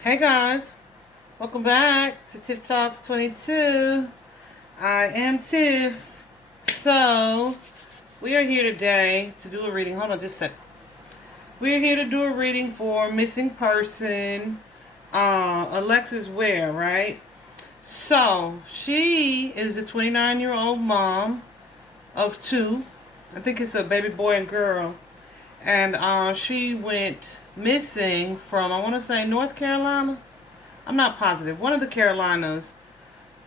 Hey guys, welcome back to Tiff Talks 22. I am Tiff. So, we are here today to do a reading. Hold on just a sec. We are here to do a reading for missing person, Alexis Ware, right? So, she is a 29-year-old mom of two. I think it's a baby boy and girl. And she went missing from, I want to say, North Carolina. I'm not positive. One of the Carolinas.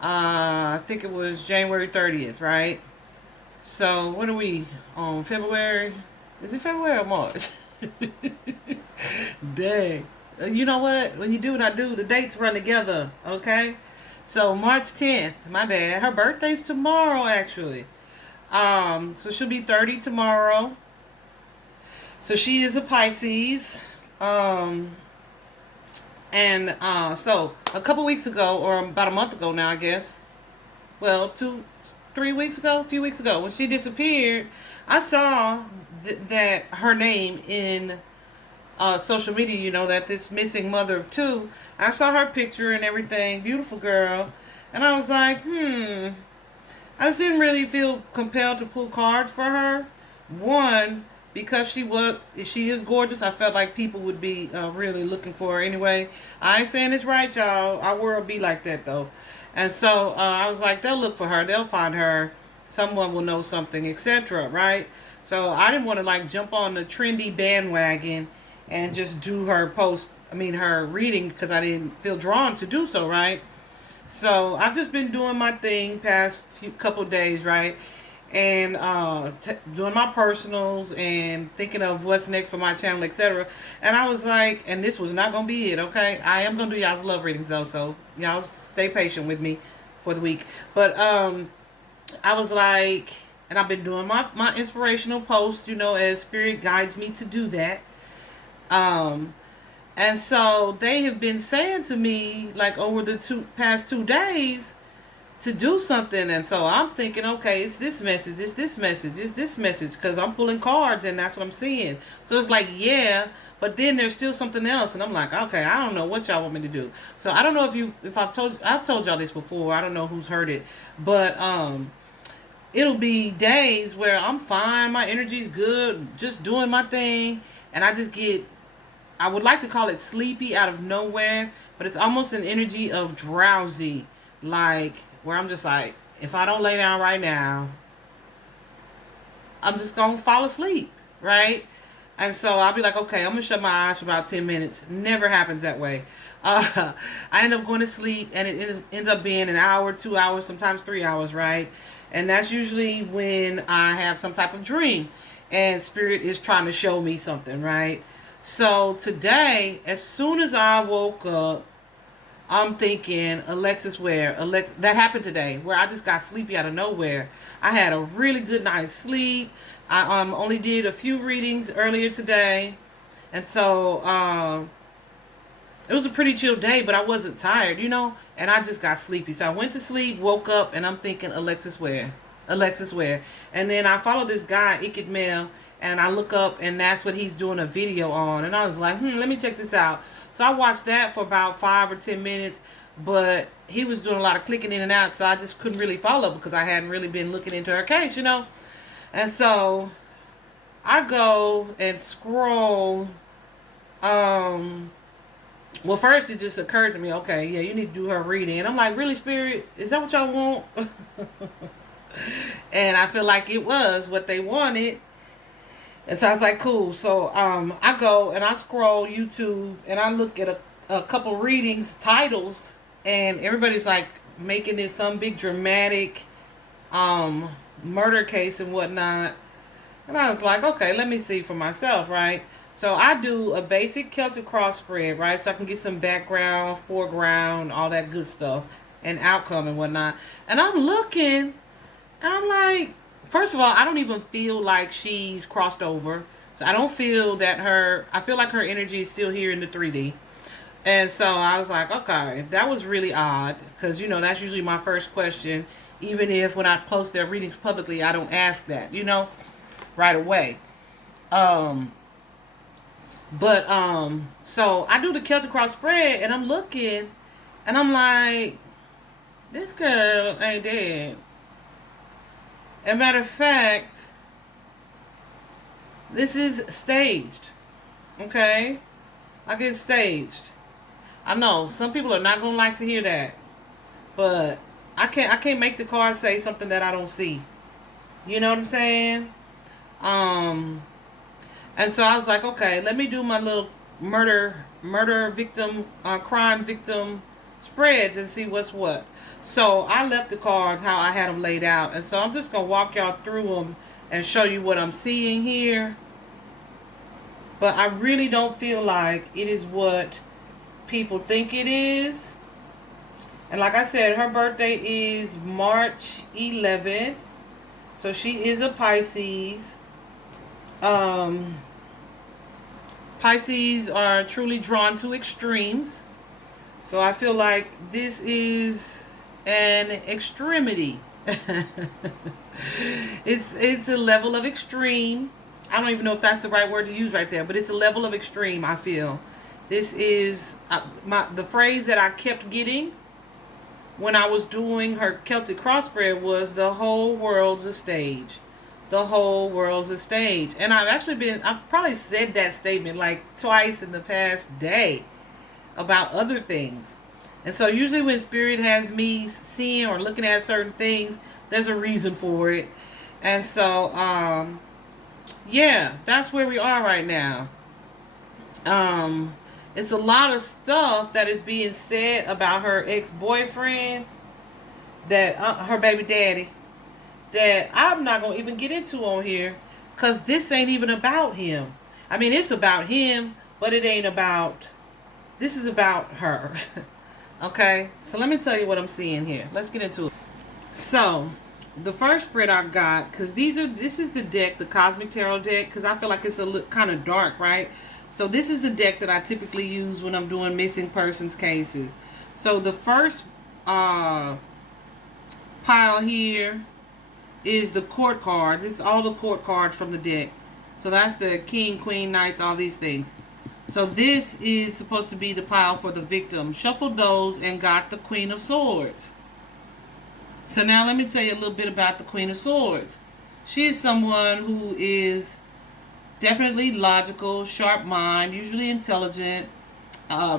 I think it was January 30th, right? So what are we on? February? Is it February or March? Dang. You know what? When you do what I do, the dates run together. Okay. So March 10th. My bad. Her birthday's tomorrow, actually. So she'll be 30 tomorrow. So she is a Pisces. Um, And so a couple weeks ago, or about a month ago now, I guess. Well, 3 weeks ago, a few weeks ago, when she disappeared, I saw that her name in social media. You know that this missing mother of two. I saw her picture and everything, beautiful girl, and I was like, I just didn't really feel compelled to pull cards for her. One, because she is gorgeous. I felt like people would be really looking for her anyway. I ain't saying it's right, y'all. Our world be like that though, and so I was like, they'll look for her, they'll find her. Someone will know something, etc. Right? So I didn't want to like jump on the trendy bandwagon and just do her post. I mean her reading because I didn't feel drawn to do so. Right? So I've just been doing my thing past few couple days, right? And doing my personals and thinking of what's next for my channel, etc. And I was like, and this was not gonna be it, okay? I am gonna do y'all's love readings though, so y'all stay patient with me for the week. But I was like, and I've been doing my inspirational posts, as spirit guides me to do that. Um, and so they have been saying to me, like over the past 2 days, to do something. And so I'm thinking, okay, it's this message, it's this message, it's this message, because I'm pulling cards and that's what I'm seeing. So it's like, yeah, but then there's still something else, and I'm like, okay, I don't know what y'all want me to do. So I don't know if I've told y'all this before. I don't know who's heard it, but it'll be days where I'm fine, my energy's good, just doing my thing, and I just get, I would like to call it sleepy out of nowhere, but it's almost an energy of drowsy, like where I'm just like, if I don't lay down right now, I'm just gonna fall asleep, right? And so I'll be like, okay, I'm gonna shut my eyes for about 10 minutes. Never happens that way. I end up going to sleep, and it ends up being an hour, 2 hours, sometimes 3 hours, right? And that's usually when I have some type of dream, and spirit is trying to show me something, right? So today, as soon as I woke up, I'm thinking Alexis Ware. That happened today, where I just got sleepy out of nowhere. I had a really good night's sleep. I only did a few readings earlier today, and so it was a pretty chill day. But I wasn't tired. And I just got sleepy. So I went to sleep, woke up, and I'm thinking Alexis Ware, Alexis Ware, and then I follow this guy Ikit Mel, and I look up, and that's what he's doing a video on, and I was like, let me check this out. So I watched that for about 5 or 10 minutes, but he was doing a lot of clicking in and out, so I just couldn't really follow because I hadn't really been looking into her case. And so I go and scroll. Well, first it just occurs to me, okay, yeah, you need to do her reading, and I'm like, really, spirit, is that what y'all want? And I feel like it was what they wanted. And so I was like, cool. So I go and I scroll YouTube and I look at a couple readings, titles, and everybody's like making it some big dramatic um, murder case and whatnot. And I was like, okay, let me see for myself, right? So I do a basic Celtic cross spread, right? So I can get some background, foreground, all that good stuff, and outcome and whatnot. And I'm looking, and I'm like, first of all, I don't even feel like she's crossed over. So I don't feel that I feel like her energy is still here in the 3D. And so I was like, okay, that was really odd. Because, that's usually my first question. Even if when I post their readings publicly, I don't ask that, right away. Um, But so I do the Celtic cross spread, and I'm looking, and I'm like, this girl ain't dead. As a matter of fact, this is staged. Okay, I get staged. I know some people are not gonna like to hear that, but I can't make the card say something that I don't see. You know what I'm saying? Um, and so I was like, okay, let me do my little murder victim, crime victim spreads and see what's what. So I left the cards how I had them laid out, and so I'm just gonna walk y'all through them and show you what I'm seeing here. But I really don't feel like it is what people think it is. And like I said, her birthday is March 11th. So she is a Pisces. Um, Pisces are truly drawn to extremes. So I feel like this is an extremity. It's a level of extreme. I don't even know if that's the right word to use right there, but it's a level of extreme, I feel. This is the phrase that I kept getting when I was doing her Celtic crossbred was the whole world's a stage. The whole world's a stage. And I've probably said that statement like twice in the past day about other things. And so usually when Spirit has me seeing or looking at certain things, there's a reason for it. And so, yeah, that's where we are right now. It's a lot of stuff that is being said about her ex-boyfriend, that her baby daddy, that I'm not going to even get into on here, because this ain't even about him. I mean, it's about him, but it ain't about, this is about her. Okay, so let me tell you what I'm seeing here. Let's get into it. So, the first spread I got, because this is the deck, the Cosmic Tarot deck, because I feel like it's a kind of dark, right? So this is the deck that I typically use when I'm doing missing persons cases. So the first pile here is the court cards. It's all the court cards from the deck. So that's the king, queen, knights, all these things. So this is supposed to be the pile for the victim. Shuffled those and got the Queen of Swords. So now let me tell you a little bit about the Queen of Swords. She is someone who is definitely logical, sharp mind, usually intelligent,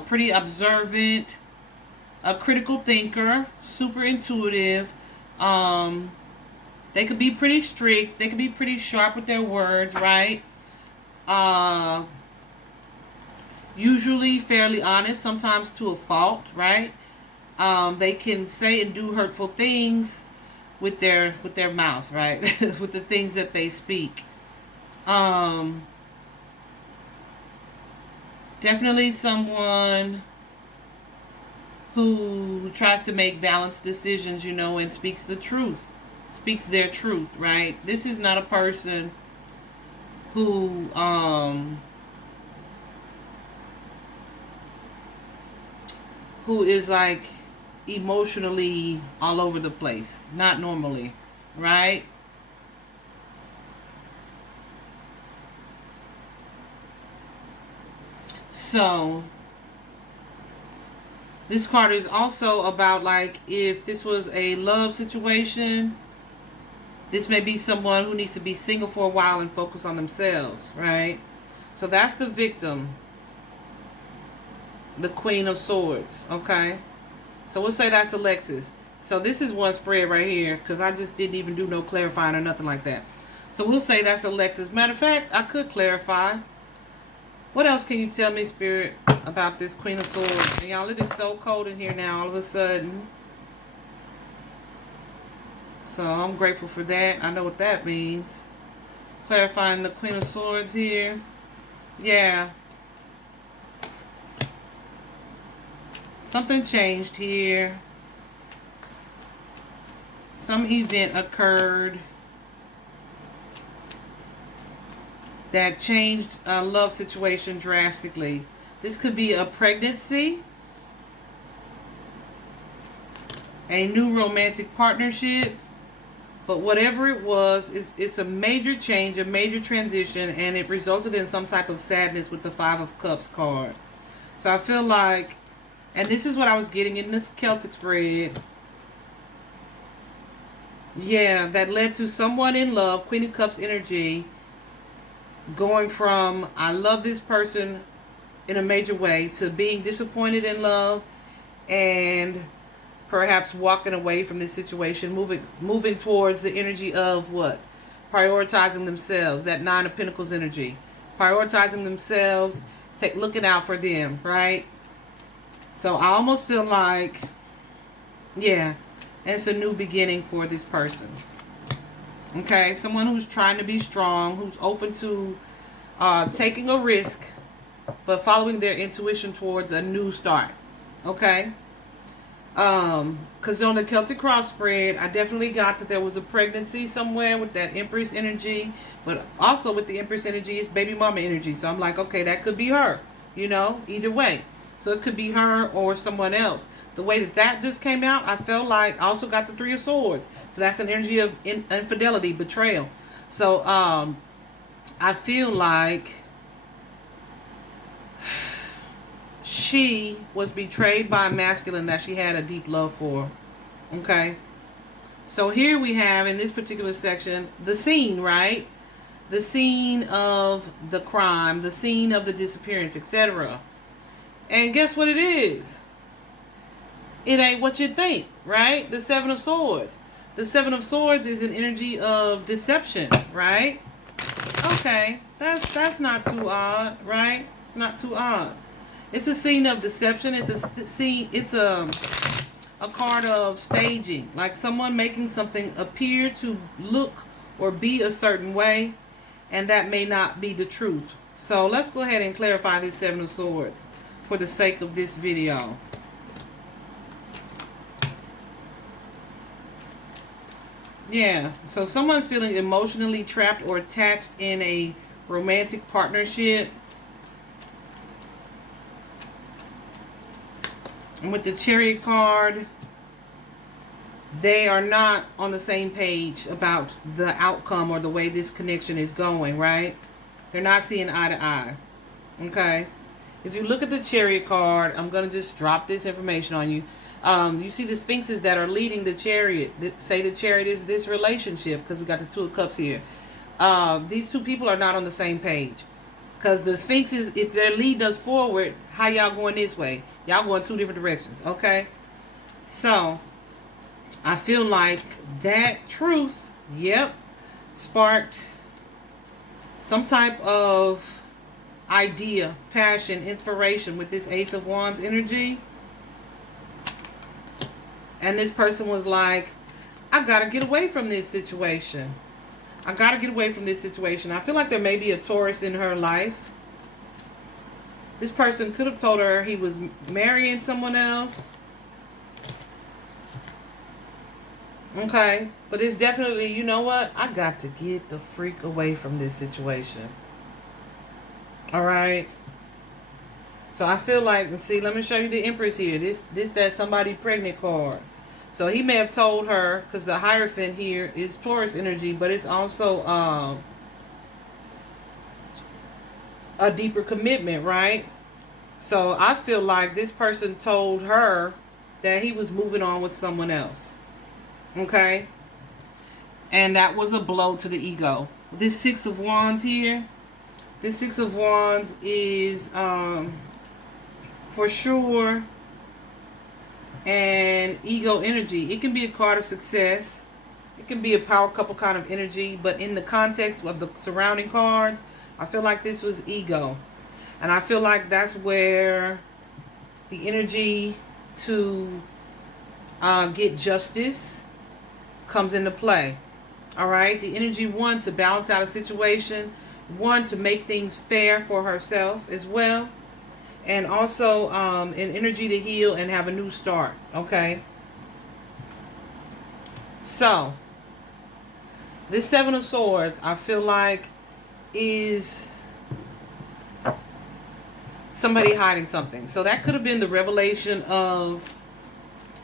pretty observant, a critical thinker, super intuitive. They could be pretty strict. They could be pretty sharp with their words, right? Usually fairly honest, sometimes to a fault, right? They can say and do hurtful things with their mouth, right? With the things that they speak. Definitely someone who tries to make balanced decisions, and speaks the truth. Speaks their truth, right? This is not a person who is like emotionally all over the place. Not normally, right? So this card is also about, like, if this was a love situation, this may be someone who needs to be single for a while and focus on themselves, right? So that's the victim, the Queen of Swords, okay? So we'll say that's Alexis. So this is one spread right here, because I just didn't even do no clarifying or nothing like that. So we'll say that's Alexis. Matter of fact, I could clarify. What else can you tell me, Spirit, about this Queen of Swords? And y'all, it is so cold in here now all of a sudden. So I'm grateful for that. I know what that means. Clarifying the Queen of Swords here. Yeah. Something changed here. Some event occurred that changed a love situation drastically. This could be a pregnancy, a new romantic partnership, But whatever it was, it's a major change, a major transition, and it resulted in some type of sadness with the Five of Cups card. So I feel like, and this is what I was getting in this Celtic spread. Yeah, that led to someone in love, Queen of Cups energy, going from I love this person in a major way to being disappointed in love and perhaps walking away from this situation, moving towards the energy of what? Prioritizing themselves, that Nine of Pentacles energy. Prioritizing themselves, looking out for them, right? So I almost feel like, yeah, it's a new beginning for this person. Okay, someone who's trying to be strong, who's open to taking a risk, but following their intuition towards a new start. Okay? Because on the Celtic cross spread, I definitely got that there was a pregnancy somewhere with that Empress energy, but also with the Empress energy, it's baby mama energy. So I'm like, okay, that could be her, you know, either way. So it could be her or someone else. The way that just came out, I felt like I also got the Three of Swords. So that's an energy of infidelity, betrayal. So I feel like she was betrayed by a masculine that she had a deep love for. Okay? So here we have, in this particular section, the scene, right? The scene of the crime, the scene of the disappearance, etc. And guess what it is? It ain't what you think, right? The Seven of Swords. The Seven of Swords is an energy of deception, right? Okay, that's not too odd, right? It's not too odd. It's a scene of deception. It's a scene. It's a card of staging, like someone making something appear to look or be a certain way, and that may not be the truth. So let's go ahead and clarify this Seven of Swords for the sake of this video. Yeah, so someone's feeling emotionally trapped or attached in a romantic partnership. And with the Chariot card, they are not on the same page about the outcome or the way this connection is going, right? They're not seeing eye to eye. Okay? If you look at the Chariot card, I'm going to just drop this information on you. You see the Sphinxes that are leading the Chariot. That say the Chariot is this relationship, because we got the Two of Cups here. These two people are not on the same page. Because the Sphinxes, if their lead us forward, how y'all going this way? Y'all going two different directions, okay? So, I feel like that truth, yep, sparked some type of idea, passion, inspiration with this Ace of Wands energy. And this person was like, I gotta get away from this situation. I gotta get away from this situation. I feel like there may be a Taurus in her life. This person could have told her he was marrying someone else. Okay. But it's definitely, you know what? I got to get the freak away from this situation. Alright. So I feel like, and see, let me show you the Empress here. This that somebody pregnant card. So he may have told her, because the Hierophant here is Taurus energy, but it's also a deeper commitment, right? So I feel like this person told her that he was moving on with someone else. Okay? And that was a blow to the ego. This Six of Wands here, this Six of Wands is for sure and ego energy. It can be a card of success. It can be a power couple kind of energy, but in the context of the surrounding cards, I feel like this was ego. And I feel like that's where the energy to get justice comes into play. Alright? The energy, one, to balance out a situation. One, to make things fair for herself as well. And also an energy to heal and have a new start. Okay? So, this Seven of Swords, I feel like, is somebody hiding something. So that could have been the revelation of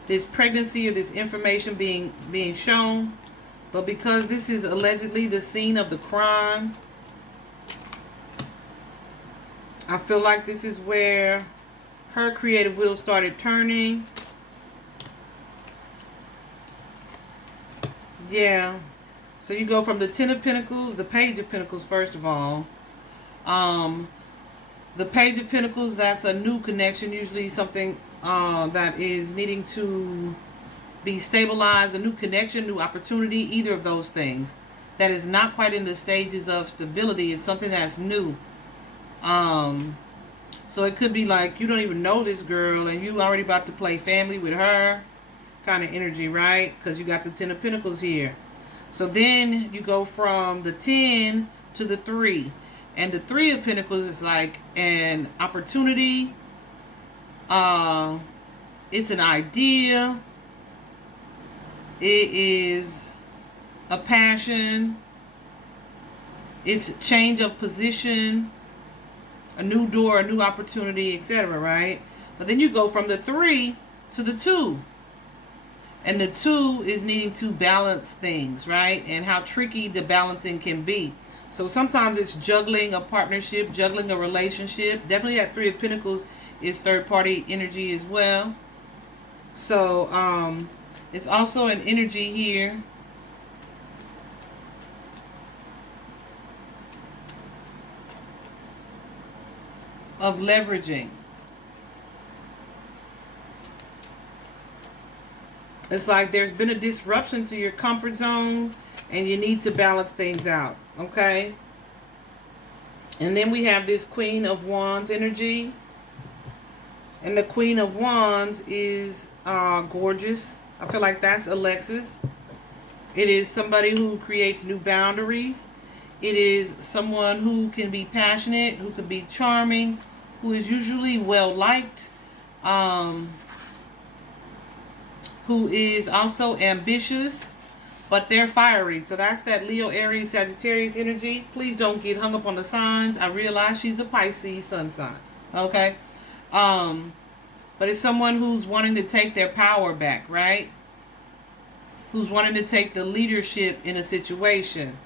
this pregnancy or this information being shown. But because this is allegedly the scene of the crime, I feel like this is where her creative wheel started turning. Yeah. So you go from the Ten of Pentacles, the Page of Pentacles, first of all. The Page of Pentacles, that's a new connection, usually something that is needing to be stabilized, a new connection, new opportunity, either of those things. That is not quite in the stages of stability. It's something that's new. So it could be like you don't even know this girl and you already about to play family with her kind of energy, right? Because you got the Ten of Pentacles here. So then you go from the 10 to the 3. And the 3 of Pentacles is like an opportunity. It's an idea. It is a passion. It's a change of position. A new door, a new opportunity, etc., right? But then you go from the 3 to the 2. And the 2 is needing to balance things, right? And how tricky the balancing can be. So sometimes it's juggling a partnership, juggling a relationship. Definitely that 3 of Pentacles is third-party energy as well. So it's also an energy here of leveraging. It's like there's been a disruption to your comfort zone and you need to balance things out, okay? And then we have this Queen of Wands energy. And the Queen of Wands is gorgeous. I feel like that's Alexis. It is somebody who creates new boundaries. It is someone who can be passionate, who can be charming, who is usually well-liked, who is also ambitious, but they're fiery. So that's that Leo, Aries, Sagittarius energy. Please don't get hung up on the signs. I realize she's a Pisces sun sign. Okay? But it's someone who's wanting to take their power back, right? Who's wanting to take the leadership in a situation.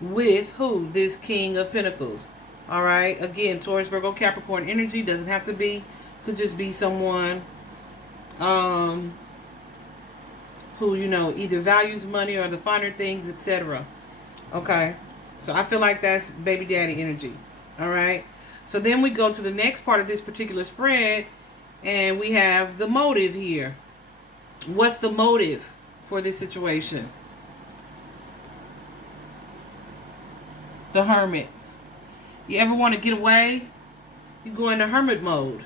With who? This King of Pentacles. Alright? Again, Taurus, Virgo, Capricorn energy. Doesn't have to be. Could just be someone who, you know, either values money or the finer things, etc. Okay? So I feel like that's baby daddy energy. Alright? So then we go to the next part of this particular spread, and we have the motive here. What's the motive for this situation? The Hermit. You ever want to get away? You go into hermit mode.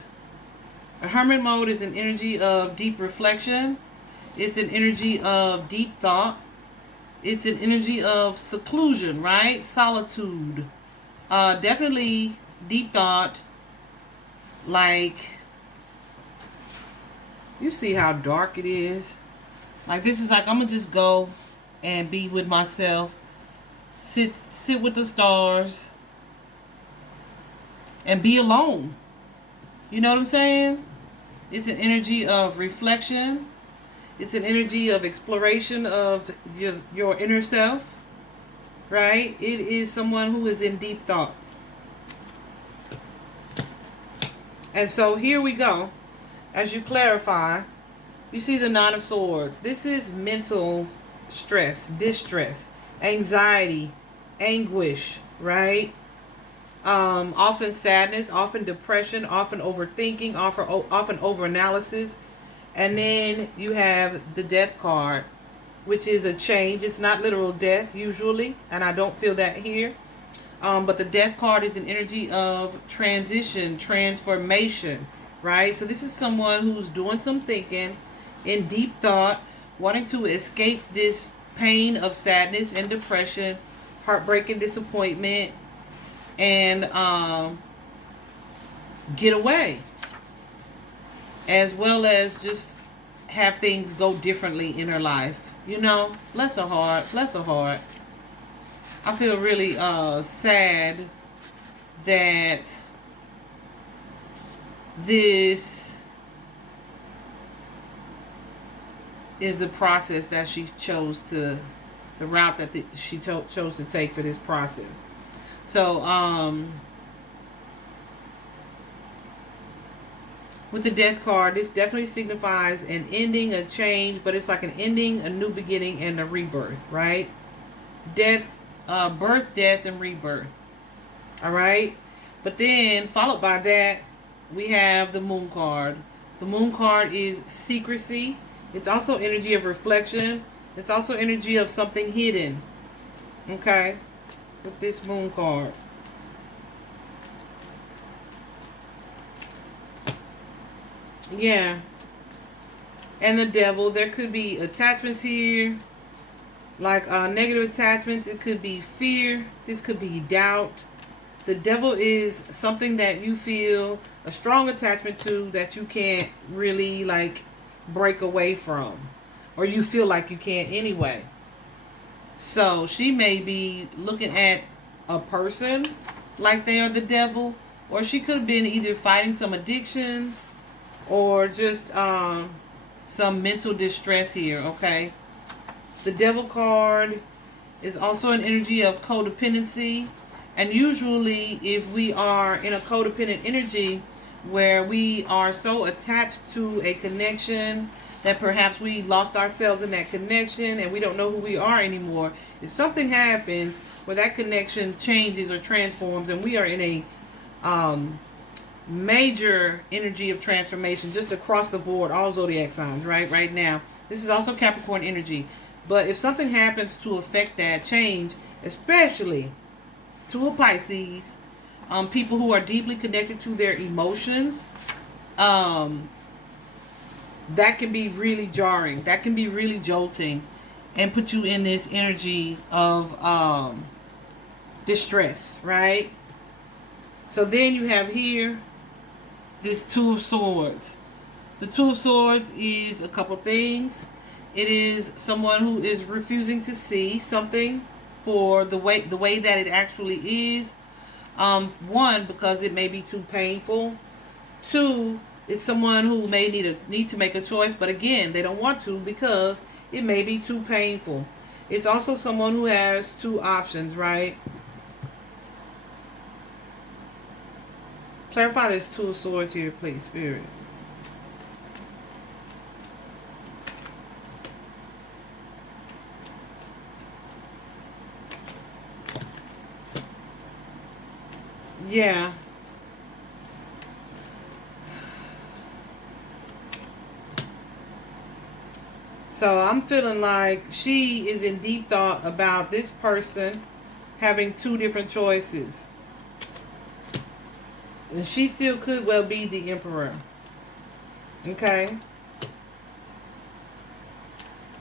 A hermit mode is an energy of deep reflection. It's an energy of deep thought. It's an energy of seclusion, right? Solitude. Definitely deep thought. Like, you see how dark it is? Like, this is like, I'm going to just go and be with myself. Sit with the stars. And be alone. You know what I'm saying? It's an energy of reflection. It's an energy of exploration of your inner self. Right? It is someone who is in deep thought. And so here we go. As you clarify, you see the Nine of Swords. This is mental stress, distress, anxiety, anguish, right? Often sadness, often depression, often overthinking, often overanalysis. And then you have the Death card, which is a change. It's not literal death usually, and I don't feel that here. But the Death card is an energy of transition, transformation, right? So this is someone who's doing some thinking, in deep thought, wanting to escape this pain of sadness and depression, heartbreak and disappointment, and get away, as well as just have things go differently in her life. You know, bless her heart, bless her heart. I feel really sad that this is the process that she chose to the route that she chose to take for this process. So, with the death card, this definitely signifies an ending, a change, but it's like an ending, a new beginning, and a rebirth, right? Death, birth, death, and rebirth. All right? But then, followed by that, we have the moon card. The moon card is secrecy. It's also energy of reflection. It's also energy of something hidden. Okay? With this moon card. Yeah. And the devil. There could be attachments here. Like negative attachments. It could be fear. This could be doubt. The devil is something that you feel a strong attachment to that you can't really like break away from. Or you feel like you can't anyway. So she may be looking at a person like they are the devil. Or she could have been either fighting some addictions or just some mental distress here, okay? The devil card is also an energy of codependency. And usually if we are in a codependent energy where we are so attached to a connection that perhaps we lost ourselves in that connection and we don't know who we are anymore. If something happens where that connection changes or transforms and we are in a major energy of transformation just across the board, all zodiac signs, right now. This is also Capricorn energy. But if something happens to affect that change, especially to a Pisces, people who are deeply connected to their emotions, that can be really jarring. That can be really jolting and put you in this energy of distress, right? So then you have here this Two of Swords. The Two of Swords is a couple things. It is someone who is refusing to see something for the way that it actually is. One, because it may be too painful. Two, it's someone who may need to make a choice, but again, they don't want to because it may be too painful. It's also someone who has two options, right? Clarify this Two of Swords here, please, Spirit. Yeah. So I'm feeling like she is in deep thought about this person having two different choices. And she still could well be the Emperor. Okay?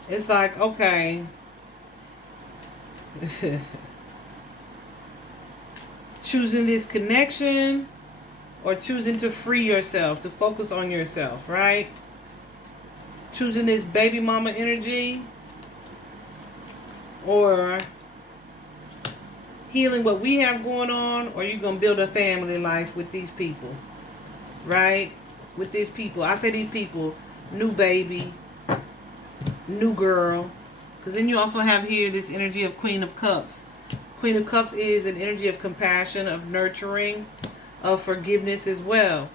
It's like, okay. Choosing this connection or choosing to free yourself, to focus on yourself, right? Choosing this baby mama energy or healing what we have going on, or you're going to build a family life with these people, right? With these people. I say these people, new baby, new girl. Because then you also have here this energy of Queen of Cups. Queen of Cups is an energy of compassion, of nurturing, of forgiveness as well.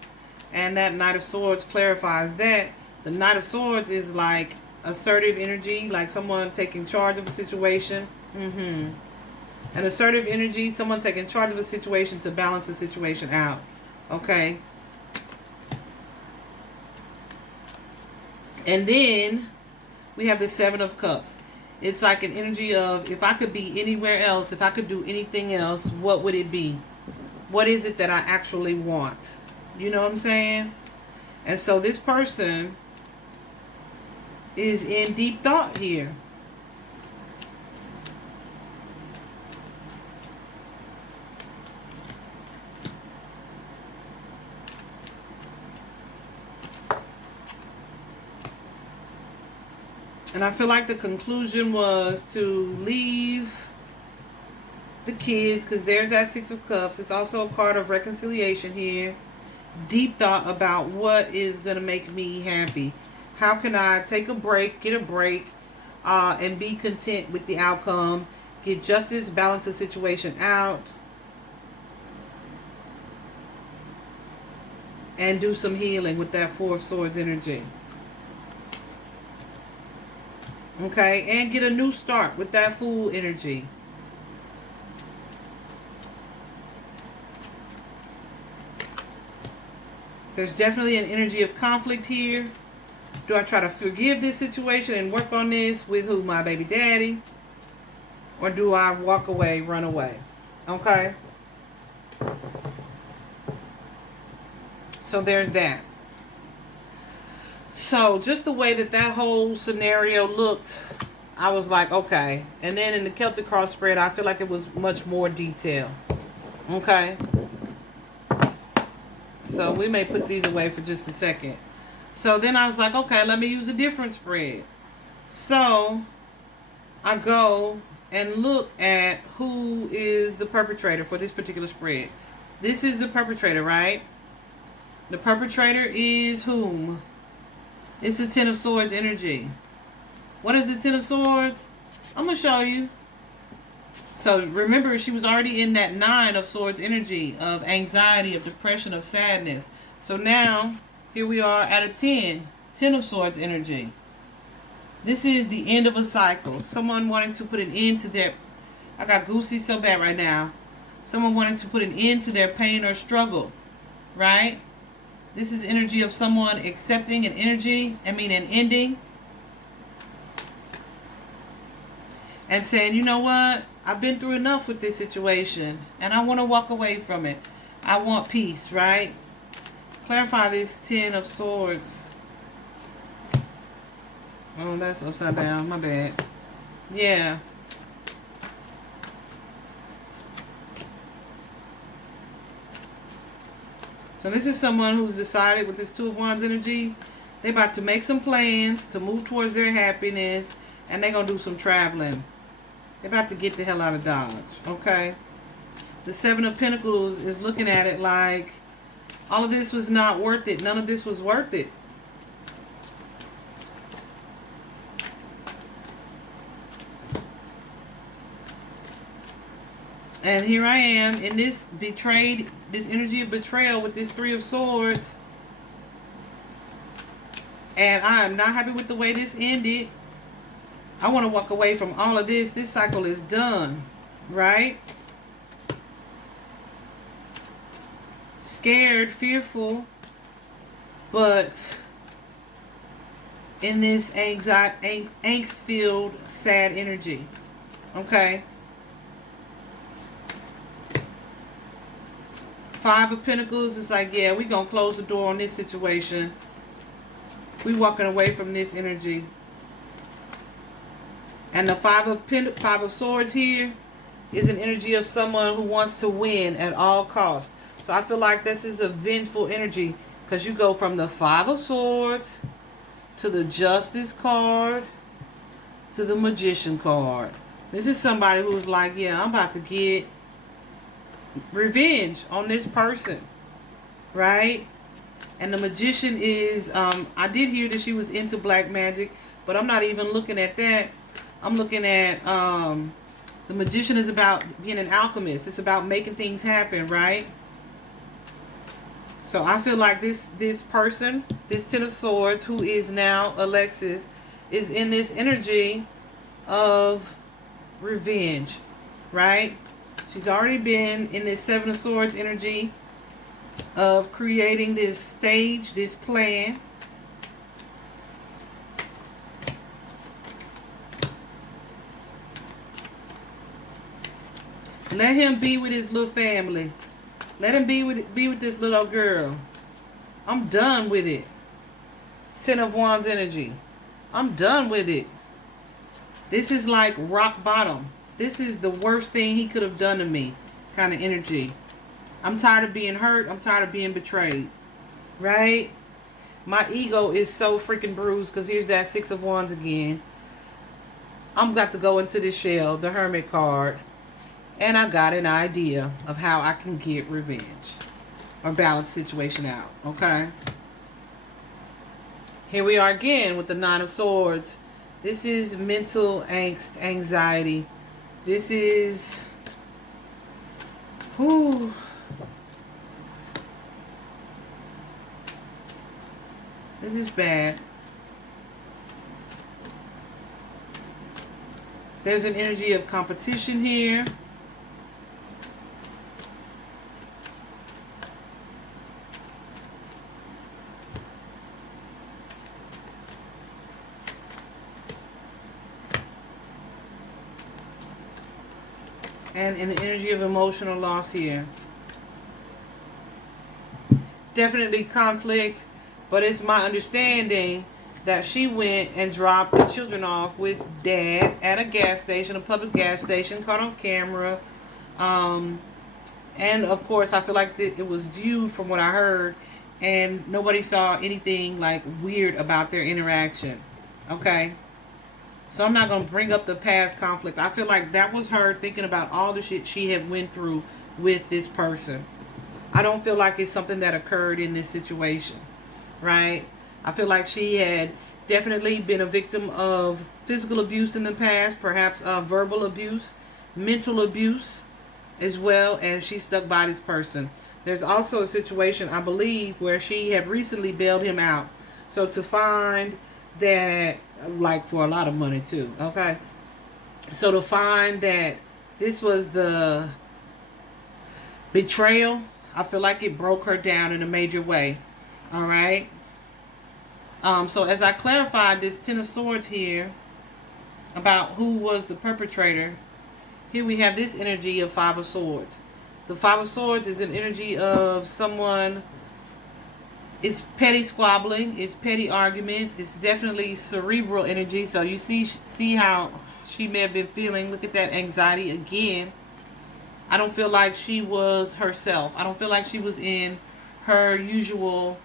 And that Knight of Swords clarifies that. The Knight of Swords is like assertive energy, like someone taking charge of a situation. An assertive energy, someone taking charge of a situation to balance the situation out. Okay? And then we have the Seven of Cups. It's like an energy of, if I could be anywhere else, if I could do anything else, what would it be? What is it that I actually want? You know what I'm saying? And so this person is in deep thought here. And I feel like the conclusion was to leave the kids, because there's that Six of Cups. It's also a card of reconciliation here. Deep thought about what is going to make me happy. How can I take a break, get a break, and be content with the outcome. Get justice, balance the situation out, and do some healing with that Four of Swords energy. Okay, and get a new start with that Fool energy. There's definitely an energy of conflict here. Do I try to forgive this situation and work on this with who? My baby daddy? Or do I walk away, run away? Okay? So there's that. So just the way that that whole scenario looked, I was like, okay. And then in the Celtic cross spread, I feel like it was much more detailed. Okay? So we may put these away for just a second. So then I was like, okay, let me use a different spread. So I go and look at who is the perpetrator for this particular spread. This is the perpetrator, right? The perpetrator is whom? It's the Ten of Swords energy. What is the Ten of Swords? I'm going to show you. So remember, she was already in that Nine of Swords energy of anxiety, of depression, of sadness. So now, here we are at a 10. 10 of Swords energy. This is the end of a cycle. Someone wanting to put an end to their... I got goosey so bad right now. Someone wanting to put an end to their pain or struggle. Right? This is energy of someone accepting an ending. And saying, you know what? I've been through enough with this situation. And I want to walk away from it. I want peace, right? Clarify this Ten of Swords. Oh, that's upside down. My bad. Yeah. So this is someone who's decided with this Two of Wands energy, they're about to make some plans to move towards their happiness. And they're going to do some traveling. They're about to get the hell out of Dodge. Okay? The Seven of Pentacles is looking at it like all of this was not worth it. None of this was worth it. And here I am in this this energy of betrayal with this Three of Swords. And I am not happy with the way this ended. I want to walk away from all of this. This cycle is done. Right? Scared, fearful. But in this angst-filled, sad energy. Okay? Five of Pentacles is like, yeah, we're going to close the door on this situation. We walking away from this energy. And the Five of Swords here is an energy of someone who wants to win at all costs. So I feel like this is a vengeful energy because you go from the Five of Swords to the Justice card to the Magician card. This is somebody who's like, yeah, I'm about to get revenge on this person, right? And the Magician is I did hear that she was into black magic, but I'm not even looking at that. I'm looking at the Magician is about being an alchemist. It's about making things happen, right? So I feel like this person, this Ten of Swords, who is now Alexis, is in this energy of revenge, right? She's already been in this Seven of Swords energy of creating this stage, this plan. Let him be with his little family. Let him be with this little girl. I'm done with it. Ten of Wands energy. I'm done with it. This is like rock bottom. This is the worst thing he could have done to me kind of energy. I'm tired of being hurt. I'm tired of being betrayed. Right? My ego is so freaking bruised because here's that Six of Wands again. I'm got to go into this shell, the Hermit card. And I got an idea of how I can get revenge or balance the situation out. Okay? Here we are again with the Nine of Swords. This is mental angst, anxiety. This is... Whew. This is bad. There's an energy of competition here. And an energy of emotional loss here. Definitely conflict, but it's my understanding that she went and dropped the children off with dad at a gas station, a public gas station, caught on camera. And of course, I feel like it was viewed from what I heard, and nobody saw anything like weird about their interaction. Okay? So I'm not going to bring up the past conflict. I feel like that was her thinking about all the shit she had went through with this person. I don't feel like it's something that occurred in this situation. Right? I feel like she had definitely been a victim of physical abuse in the past, perhaps verbal abuse, mental abuse, as well as she stuck by this person. There's also a situation, I believe, where she had recently bailed him out. So to find that, like for a lot of money too, okay? So to find that this was the betrayal, I feel like it broke her down in a major way. All right? So as I clarified this Ten of Swords here about who was the perpetrator, here we have this energy of Five of Swords. The Five of Swords is an energy of someone, it's petty squabbling, it's petty arguments, it's definitely cerebral energy. So you see how she may have been feeling. Look at that anxiety again. I don't feel like she was herself. I don't feel like she was in her usual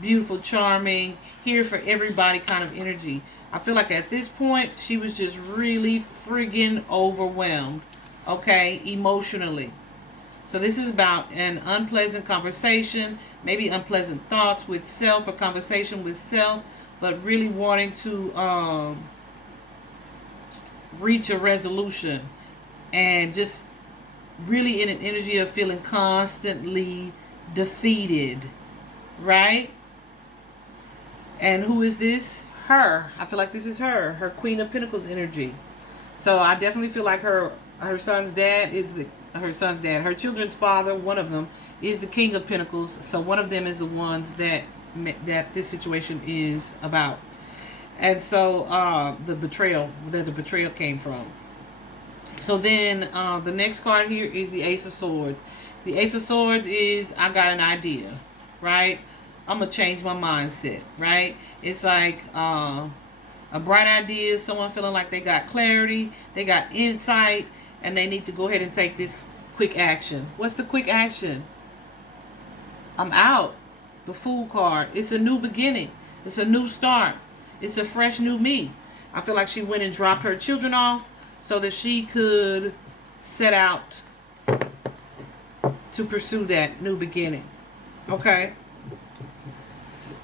beautiful, charming, here for everybody kind of energy. I feel like at this point, she was just really friggin' overwhelmed, okay, emotionally. So this is about an unpleasant conversation, maybe unpleasant thoughts with self, or conversation with self, but really wanting to reach a resolution, and just really in an energy of feeling constantly defeated, right? And who is this? Her. I feel like this is her Queen of Pentacles energy. So I definitely feel like her son's dad is her children's father, one of them, is the King of Pentacles. So one of them is the ones that this situation is about. And so the betrayal, where the betrayal came from. So then the next card here is the Ace of Swords. The Ace of Swords is, I got an idea, right? I'm going to change my mindset, right? It's like a bright idea, someone feeling like they got clarity, they got insight, and they need to go ahead and take this quick action. What's the quick action? I'm out. The Fool card. It's a new beginning. It's a new start. It's a fresh new me. I feel like she went and dropped her children off so that she could set out to pursue that new beginning. Okay?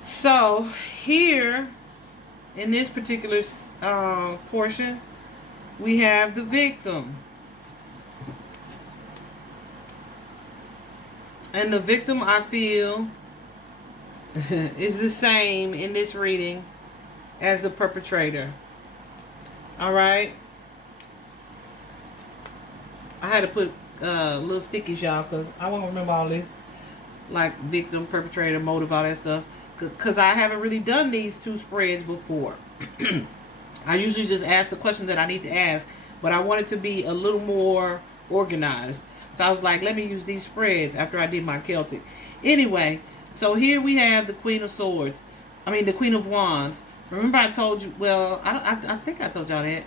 So, here, in this particular portion, we have the victim. And the victim, I feel, is the same in this reading as the perpetrator. Alright? I had to put little stickies, y'all, because I won't remember all this. Like victim, perpetrator, motive, all that stuff. Because I haven't really done these two spreads before. I usually just ask the question that I need to ask, but I wanted to be a little more organized. So I was like, let me use these spreads after I did my Celtic. Anyway, so here we have the Queen of Swords. I mean, the Queen of Wands. Remember I told you, well, I think I told y'all that.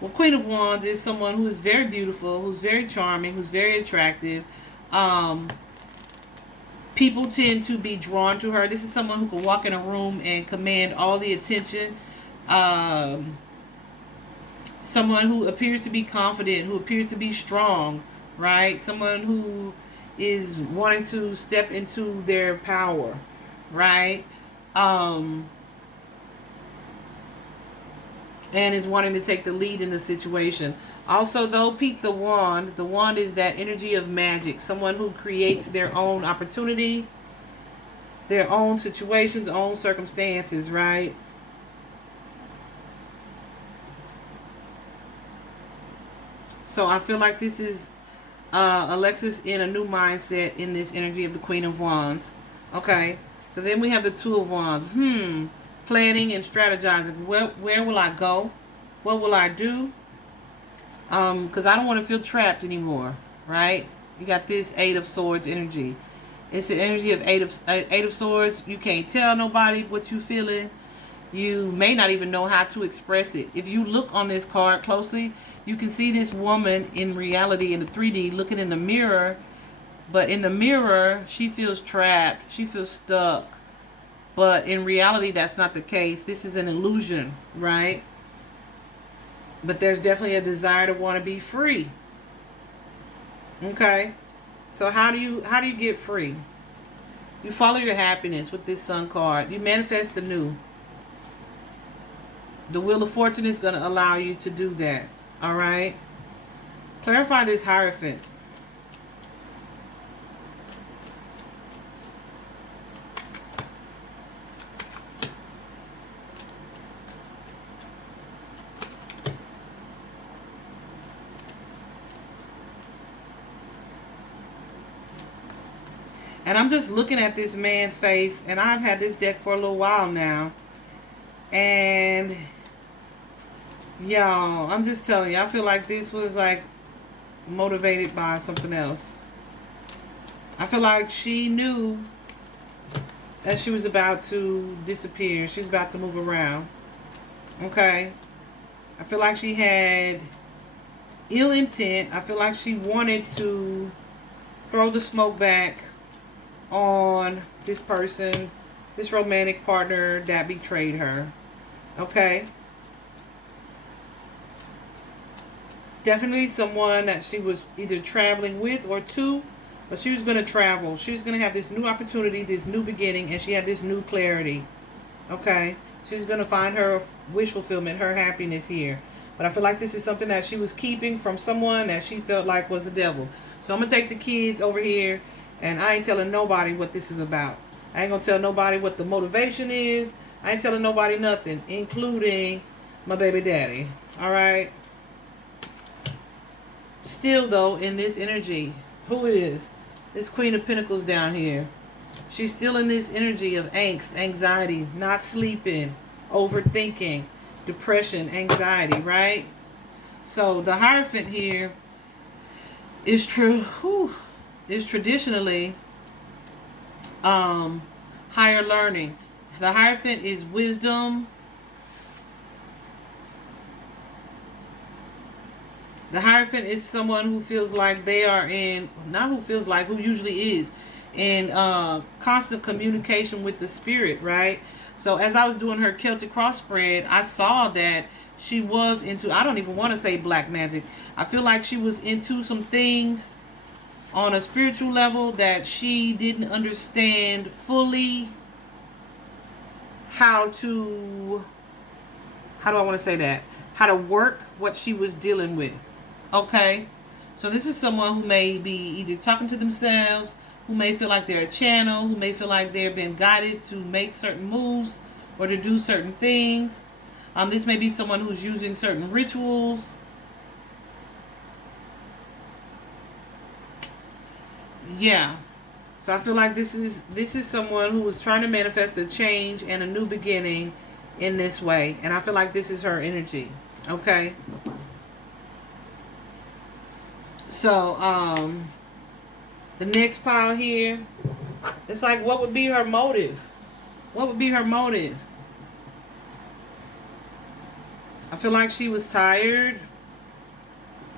Well, Queen of Wands is someone who is very beautiful, who's very charming, who's very attractive. People tend to be drawn to her. This is someone who can walk in a room and command all the attention. Someone who appears to be confident, who appears to be strong, right? Someone who is wanting to step into their power, right? and is wanting to take the lead in the situation. Also, though, peep the wand. The wand is that energy of magic. Someone who creates their own opportunity, their own situations, own circumstances, right? So I feel like this is Alexis in a new mindset in this energy of the Queen of Wands. Okay, so then we have the Two of Wands. Planning and strategizing. Where will I go? What will I do? Because I don't want to feel trapped anymore, right? You got this Eight of Swords energy. It's the energy of Eight of Swords. You can't tell nobody what you feeling. You may not even know how to express it. If you look on this card closely, you can see this woman in reality in the 3D looking in the mirror. But in the mirror, she feels trapped. She feels stuck. But in reality, that's not the case. This is an illusion, right? But there's definitely a desire to want to be free. Okay? So how do you get free? You follow your happiness with this Sun card. You manifest the new. The Wheel of Fortune is going to allow you to do that. All right? Clarify this Hierophant. And I'm just looking at this man's face, and I've had this deck for a little while now. And y'all, I'm just telling you, I feel like this was like motivated by something else. I feel like she knew that she was about to disappear. She's about to move around. Okay? I feel like she had ill intent. I feel like she wanted to throw the smoke back on this person, this romantic partner that betrayed her. Okay? Definitely someone that she was either traveling with or to, but she was going to travel. She was going to have this new opportunity, this new beginning, and she had this new clarity. Okay? She's going to find her wish fulfillment, her happiness here. But I feel like this is something that she was keeping from someone that she felt like was the devil. So I'm going to take the kids over here, and I ain't telling nobody what this is about. I ain't going to tell nobody what the motivation is. I ain't telling nobody nothing, including my baby daddy. All right? Still, though, in this energy, who is this Queen of Pentacles down here? She's still in this energy of angst, anxiety, not sleeping, overthinking, depression, anxiety, right? So the Hierophant here is traditionally higher learning. The Hierophant is wisdom. The Hierophant is someone who feels like they are in, not who feels like, who usually is in constant communication with the spirit, right? So as I was doing her Celtic cross spread, I saw that she was into, I don't even want to say black magic. I feel like she was into some things on a spiritual level that she didn't understand fully how do I want to say that? How to work what she was dealing with. Okay? So this is someone who may be either talking to themselves, who may feel like they're a channel, who may feel like they're being guided to make certain moves or to do certain things. This may be someone who's using certain rituals. Yeah. So I feel like this is someone who was trying to manifest a change and a new beginning in this way. And I feel like this is her energy. Okay? So, the next pile here, it's like, what would be her motive? What would be her motive? I feel like she was tired.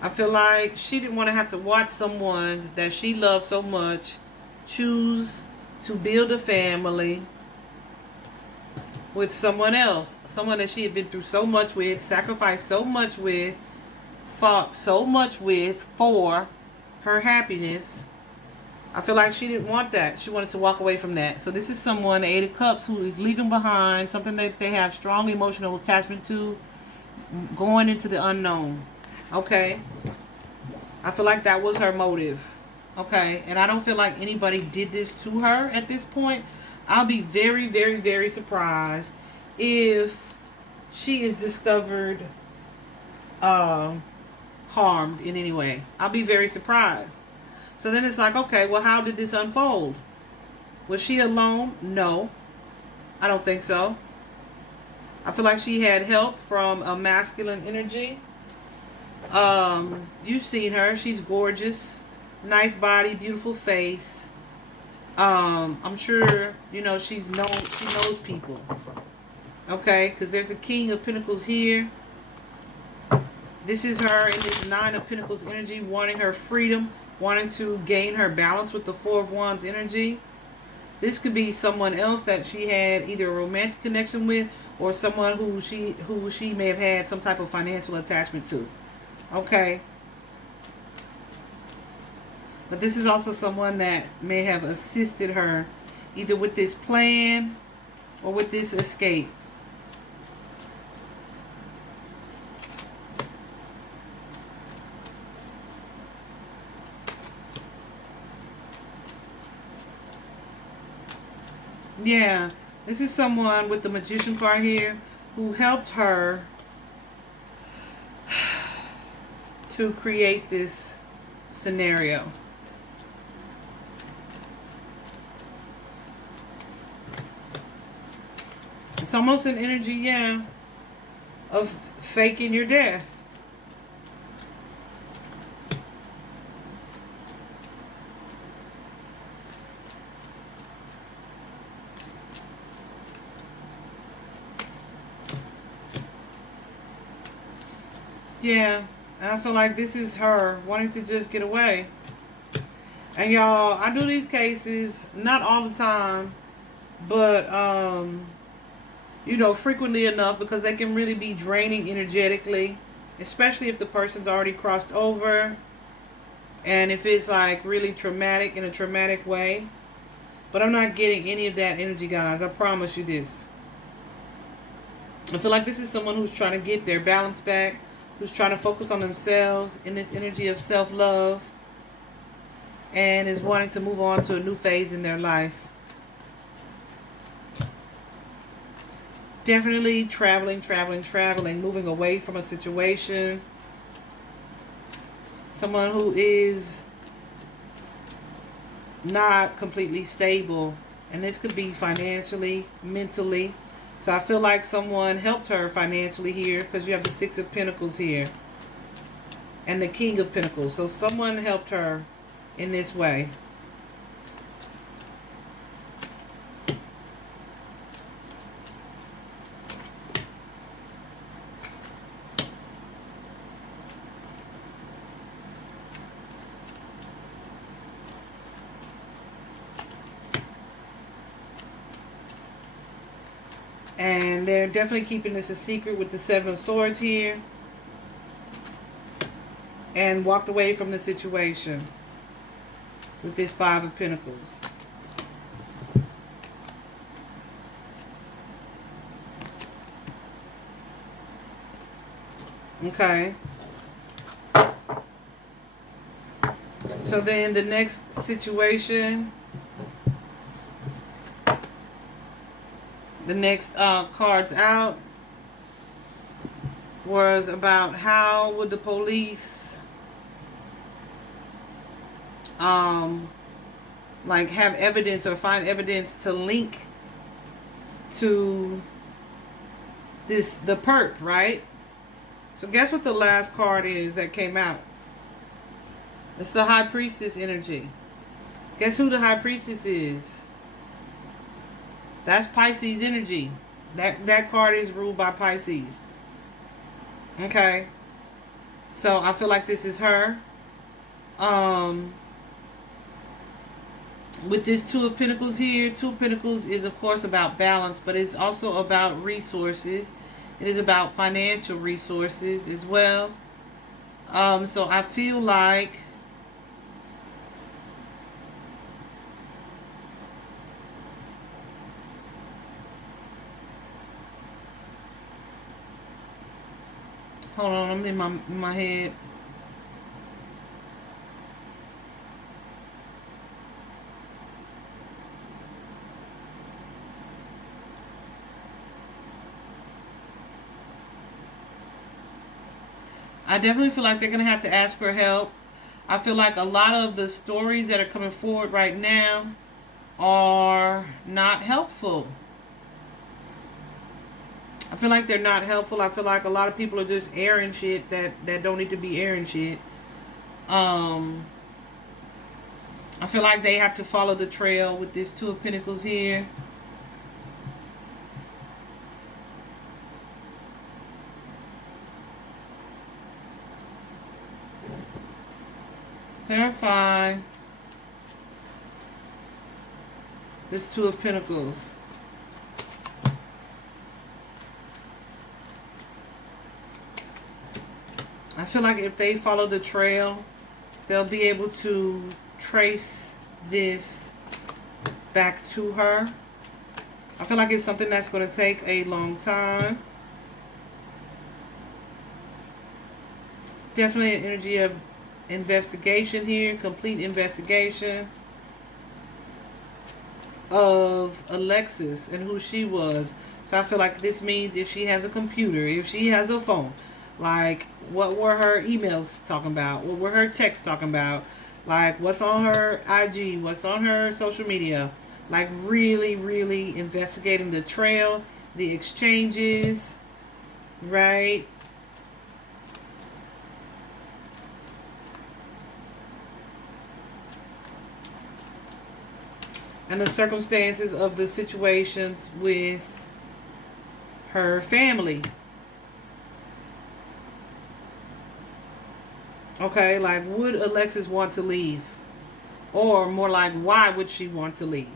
I feel like she didn't want to have to watch someone that she loved so much choose to build a family with someone else. Someone that she had been through so much with, sacrificed so much with, fought so much with for her happiness. I feel like she didn't want that. She wanted to walk away from that. So this is someone, the Eight of Cups, who is leaving behind something that they have strong emotional attachment to. going into the unknown. Okay. I feel like that was her motive. Okay. And I don't feel like anybody did this to her at this point. I'll be very, very, very surprised if she is discovered harmed in any way. I'll be very surprised. So then it's like, okay, well, how did this unfold? Was she alone? No, I don't think so. I feel like she had help from a masculine energy. You've seen her. She's gorgeous. Nice body, beautiful face. I'm sure, she knows people. Okay, because there's a King of Pentacles here. This is her in this Nine of Pentacles energy, wanting her freedom, wanting to gain her balance with the Four of Wands energy. This could be someone else that she had either a romantic connection with, or someone who she may have had some type of financial attachment to. Okay. But this is also someone that may have assisted her either with this plan or with this escape. Yeah, this is someone with the Magician card here who helped her to create this scenario. It's almost an energy, yeah, of faking your death. Yeah, I feel like this is her wanting to just get away. And y'all, I do these cases not all the time, but frequently enough, because they can really be draining energetically, especially if the person's already crossed over and if it's like really traumatic in a traumatic way. But I'm not getting any of that energy, guys. I promise you this. I feel like this is someone who's trying to get their balance back, who's trying to focus on themselves in this energy of self-love, and is wanting to move on to a new phase in their life. Definitely traveling, moving away from a situation. Someone who is not completely stable, and this could be financially, mentally. So I feel like someone helped her financially here, because you have the Six of Pentacles here and the King of Pentacles. So someone helped her in this way. And they're definitely keeping this a secret with the Seven of Swords here. And walked away from the situation with this Five of Pentacles. Okay. So then the next situation, the next cards out was about how would the police like have evidence or find evidence to link to the perp, right? So guess what the last card is that came out? It's the High Priestess energy. Guess who the High Priestess is? That's Pisces energy. That card is ruled by Pisces. Okay. So I feel like this is her. With this Two of Pentacles here, Two of Pentacles is of course about balance, but it's also about resources. It is about financial resources as well. So I feel like Hold on, I'm in my head. I definitely feel like they're gonna have to ask for help. I feel like a lot of the stories that are coming forward right now are not helpful. I feel like they're not helpful. I feel like a lot of people are just airing shit that don't need to be airing shit. Um, I feel like they have to follow the trail with this Two of Pentacles here. Clarify this Two of Pentacles. I feel like if they follow the trail, they'll be able to trace this back to her. I feel like it's something that's going to take a long time. Definitely an energy of investigation here, complete investigation of Alexis and who she was. So I feel like this means if she has a computer, if she has a phone, like what were her emails talking about? What were her texts talking about? Like what's on her IG? What's on her social media? Like really, really investigating the trail, the exchanges, right? And the circumstances of the situations with her family. Okay, like would Alexis want to leave? Or more like why would she want to leave?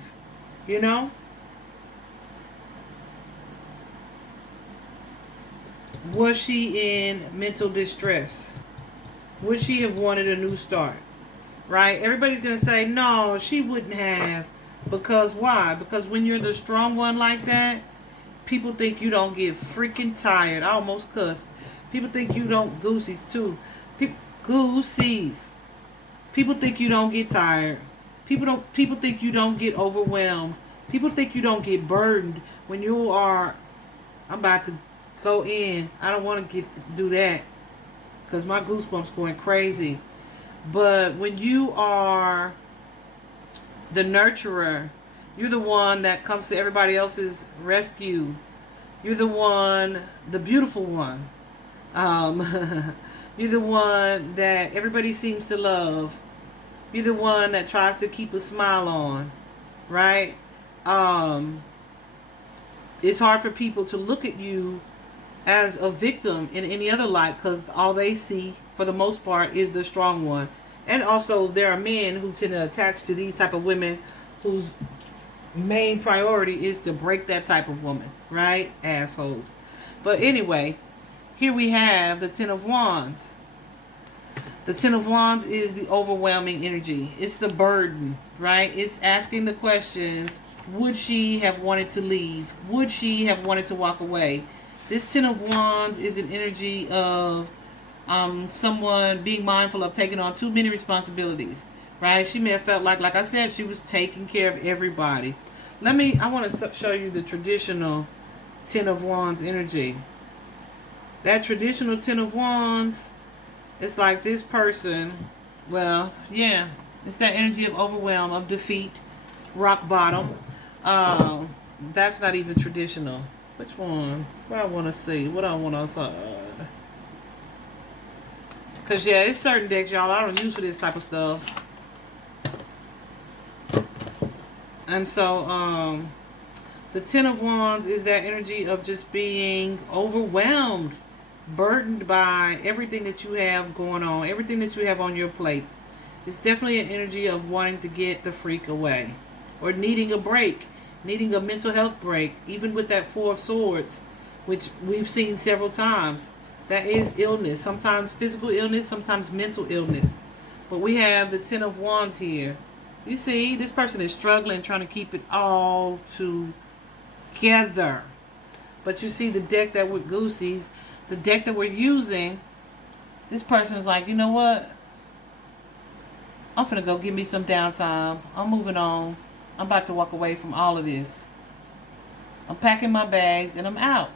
You know? Was she in mental distress? Would she have wanted a new start? Right? Everybody's going to say, no, she wouldn't have. Because why? Because when you're the strong one like that, people think you don't get freaking tired. I almost cussed. People think you don't, goosies too. Goosies. People think you don't get tired. People think you don't get overwhelmed. People think you don't get burdened when you are. I'm about to go in. I don't want to do that because my goosebumps going crazy. But when you are the nurturer, you're the one that comes to everybody else's rescue. You're the one, the beautiful one. You're the one that everybody seems to love. You're the one that tries to keep a smile on, right? It's hard for people to look at you as a victim in any other light because all they see, for the most part, is the strong one. And also, there are men who tend to attach to these type of women whose main priority is to break that type of woman, right? Assholes. But anyway, here we have the Ten of Wands. The Ten of Wands is the overwhelming energy. It's the burden, right? It's asking the questions. Would she have wanted to leave? Would she have wanted to walk away? This Ten of Wands is an energy of someone being mindful of taking on too many responsibilities, right? She may have felt like I said, she was taking care of everybody. I want to show you the traditional Ten of Wands energy. That traditional Ten of Wands, it's like this person, well, yeah, it's that energy of overwhelm, of defeat, rock bottom. That's not even traditional. Which one? What I want to see? What I want to see? Because, yeah, it's certain decks, y'all, I don't use for this type of stuff. And so, the Ten of Wands is that energy of just being overwhelmed, burdened by everything that you have going on, everything that you have on your plate. It's definitely an energy of wanting to get the freak away. Or needing a break, needing a mental health break, even with that Four of Swords, which we've seen several times. That is illness, sometimes physical illness, sometimes mental illness. But we have the Ten of Wands here. You see, this person is struggling, trying to keep it all together. But you see the deck that with Goosies, the deck that we're using, this person is like, you know what? I'm finna go give me some downtime. I'm moving on. I'm about to walk away from all of this. I'm packing my bags and I'm out.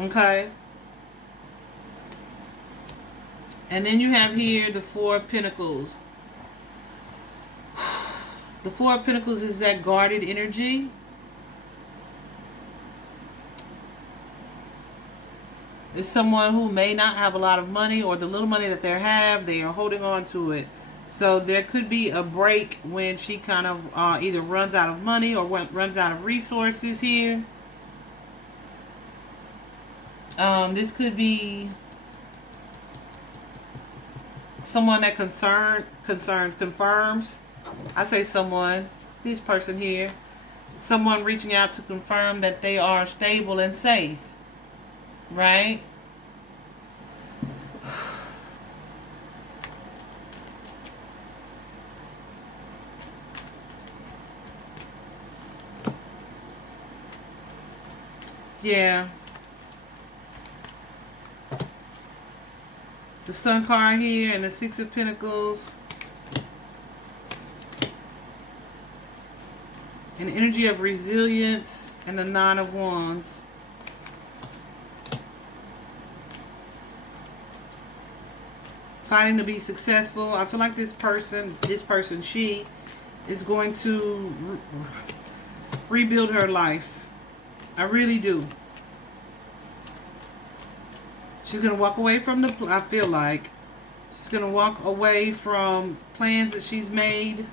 Okay? And then you have here the Four of Pentacles. The Four of Pentacles is that guarded energy. It's someone who may not have a lot of money, or the little money that they have, they are holding on to it. So there could be a break when she kind of either runs out of money or runs out of resources here. This could be someone that confirms. I say someone, this person here. Someone reaching out to confirm that they are stable and safe. Right? Yeah. The Sun card here and the Six of Pentacles. An energy of resilience and the Nine of Wands. Fighting to be successful. I feel like this person, she is going to rebuild her life. I really do. She's going to walk away from I feel like she's going to walk away from plans that she's made.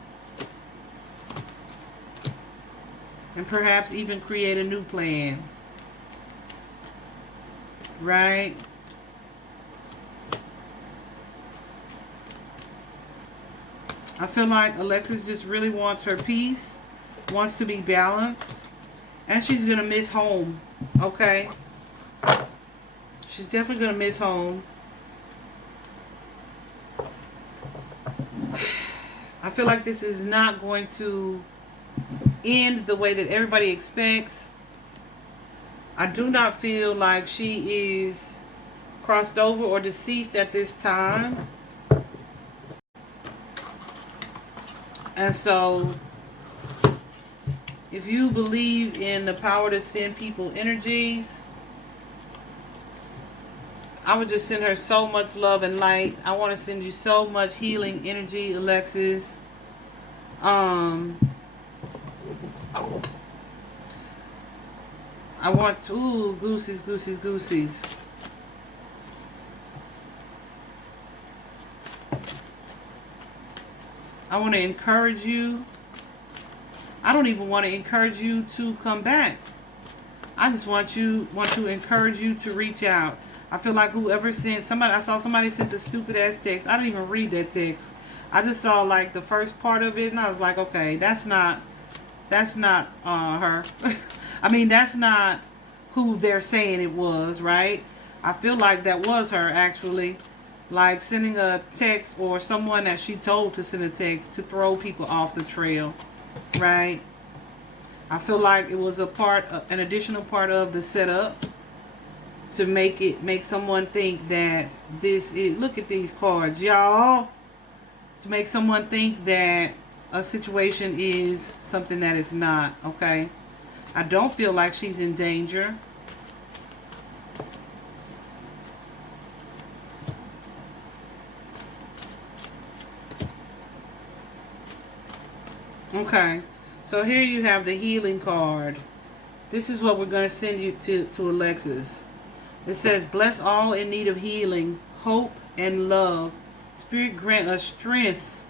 And perhaps even create a new plan. Right? I feel like Alexis just really wants her peace, wants to be balanced, and she's going to miss home, okay? She's definitely going to miss home. I feel like this is not going to end the way that everybody expects. I do not feel like she is crossed over or deceased at this time. And so, if you believe in the power to send people energies, I would just send her so much love and light. I want to send you so much healing energy, Alexis. I want to, ooh, goosies, goosies, goosies. I want to encourage you. I don't even want to encourage you to come back. I just want to encourage you to reach out. I feel like whoever sent somebody, I saw somebody sent a stupid ass text. I didn't even read that text. I just saw like the first part of it, and I was like, okay, that's not her. I mean, that's not who they're saying it was, right? I feel like that was her actually. Like sending a text, or someone that she told to send a text to throw people off the trail, right? I feel like it was an additional part of the setup to make someone think that this is, look at these cards, y'all, to make someone think that a situation is something that is not, okay? I don't feel like she's in danger. Okay, so here you have the healing card. This is what we're going to send you to Alexis. It says, bless all in need of healing, hope, and love. Spirit grant us strength.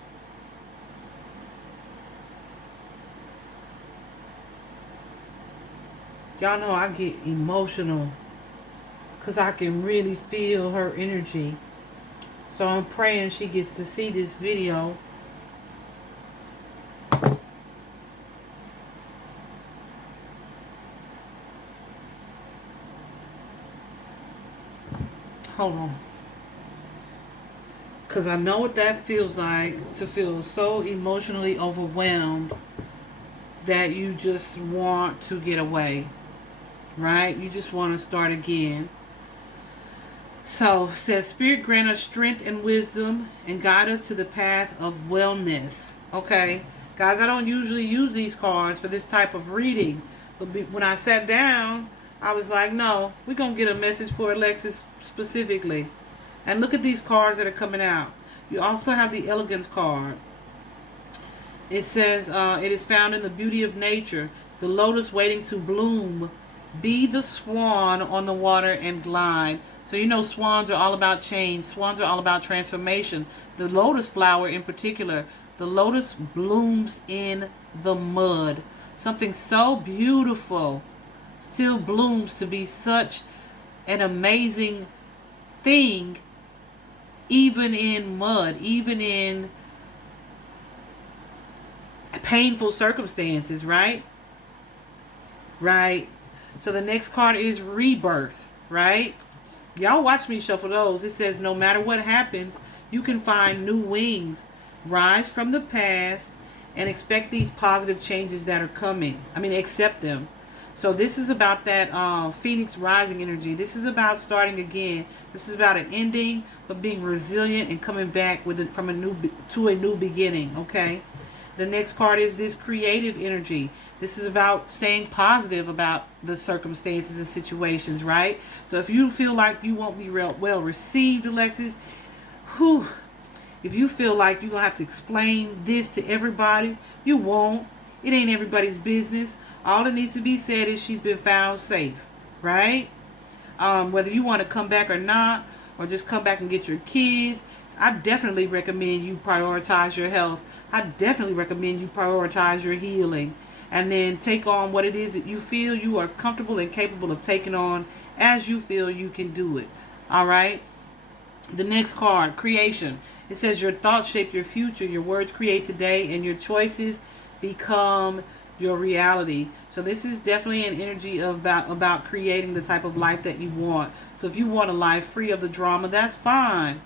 Y'all know I get emotional because I can really feel her energy. So I'm praying she gets to see this video. Hold on. Because I know what that feels like, to feel so emotionally overwhelmed that you just want to get away. right? You just want to start again. So, it says, Spirit grant us strength and wisdom and guide us to the path of wellness. Okay, guys, I don't usually use these cards for this type of reading, but when I sat down, I was like, no, we're going to get a message for Alexis specifically. And look at these cards that are coming out. You also have the Elegance card. It says, it is found in the beauty of nature, the lotus waiting to bloom. Be the swan on the water and glide. So you know swans are all about change. Swans are all about transformation. The lotus flower in particular, the lotus blooms in the mud. Something so beautiful still blooms to be such an amazing thing, even in mud, even in painful circumstances, right? Right. So the next card is rebirth, right? Y'all watch me shuffle those. It says, no matter what happens, you can find new wings. Rise from the past and expect these positive changes that are coming. Accept them. So this is about that Phoenix rising energy. This is about starting again. This is about an ending, but being resilient and coming back from a new beginning, okay? The next card is this creative energy. This is about staying positive about the circumstances and situations, right? So if you feel like you won't be well received, Alexis, if you feel like you're going to have to explain this to everybody, you won't. It ain't everybody's business. All that needs to be said is she's been found safe, right? Whether you want to come back or not, or just come back and get your kids, I definitely recommend you prioritize your health. I definitely recommend you prioritize your healing. And then take on what it is that you feel you are comfortable and capable of taking on as you feel you can do it. All right? The next card, creation. It says your thoughts shape your future, your words create today, and your choices become your reality. So this is definitely an energy about creating the type of life that you want. So if you want a life free of the drama, that's fine.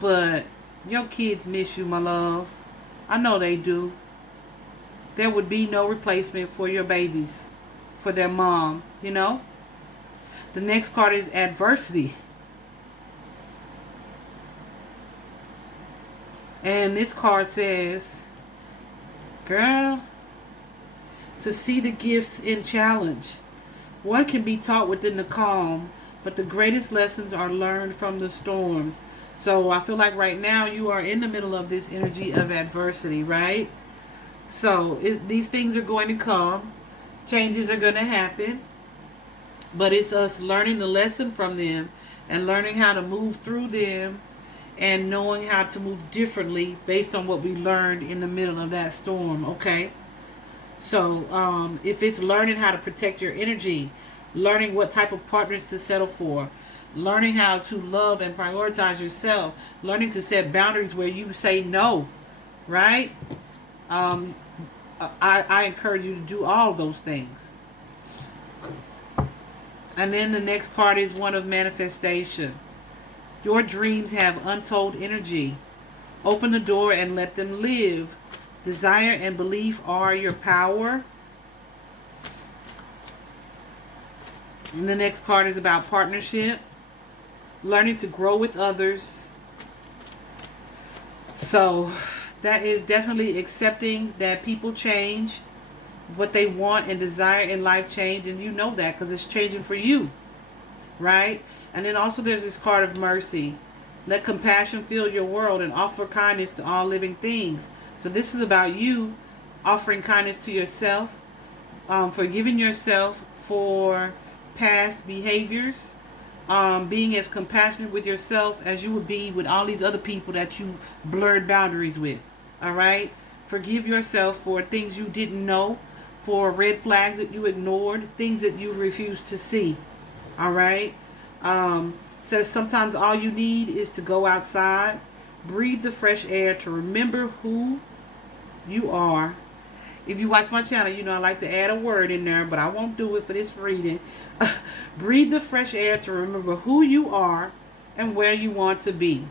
But your kids miss you, my love. I know they do. There would be no replacement for your babies, for their mom, you know? The next card is adversity. And this card says, girl, to see the gifts in challenge. One can be taught within the calm, but the greatest lessons are learned from the storms. So I feel like right now you are in the middle of this energy of adversity, right? So these things are going to come. Changes are going to happen. But it's us learning the lesson from them and learning how to move through them and knowing how to move differently based on what we learned in the middle of that storm, okay? So if it's learning how to protect your energy, learning what type of partners to settle for, learning how to love and prioritize yourself, learning to set boundaries where you say no, right? I encourage you to do all those things. And then the next card is one of manifestation. Your dreams have untold energy. Open the door and let them live. Desire and belief are your power. And the next card is about partnership. Learning to grow with others. So that is definitely accepting that people change, what they want and desire in life change, and you know that because it's changing for you, right? And then also there's this card of mercy. Let compassion fill your world and offer kindness to all living things. So this is about you offering kindness to yourself, forgiving yourself for past behaviors, being as compassionate with yourself as you would be with all these other people that you blurred boundaries with. All right? Forgive yourself for things you didn't know, for red flags that you ignored, things that you refused to see. All right? Says sometimes all you need is to go outside, breathe the fresh air to remember who you are. If you watch my channel, you know I like to add a word in there, but I won't do it for this reading. Breathe the fresh air to remember who you are and where you want to be.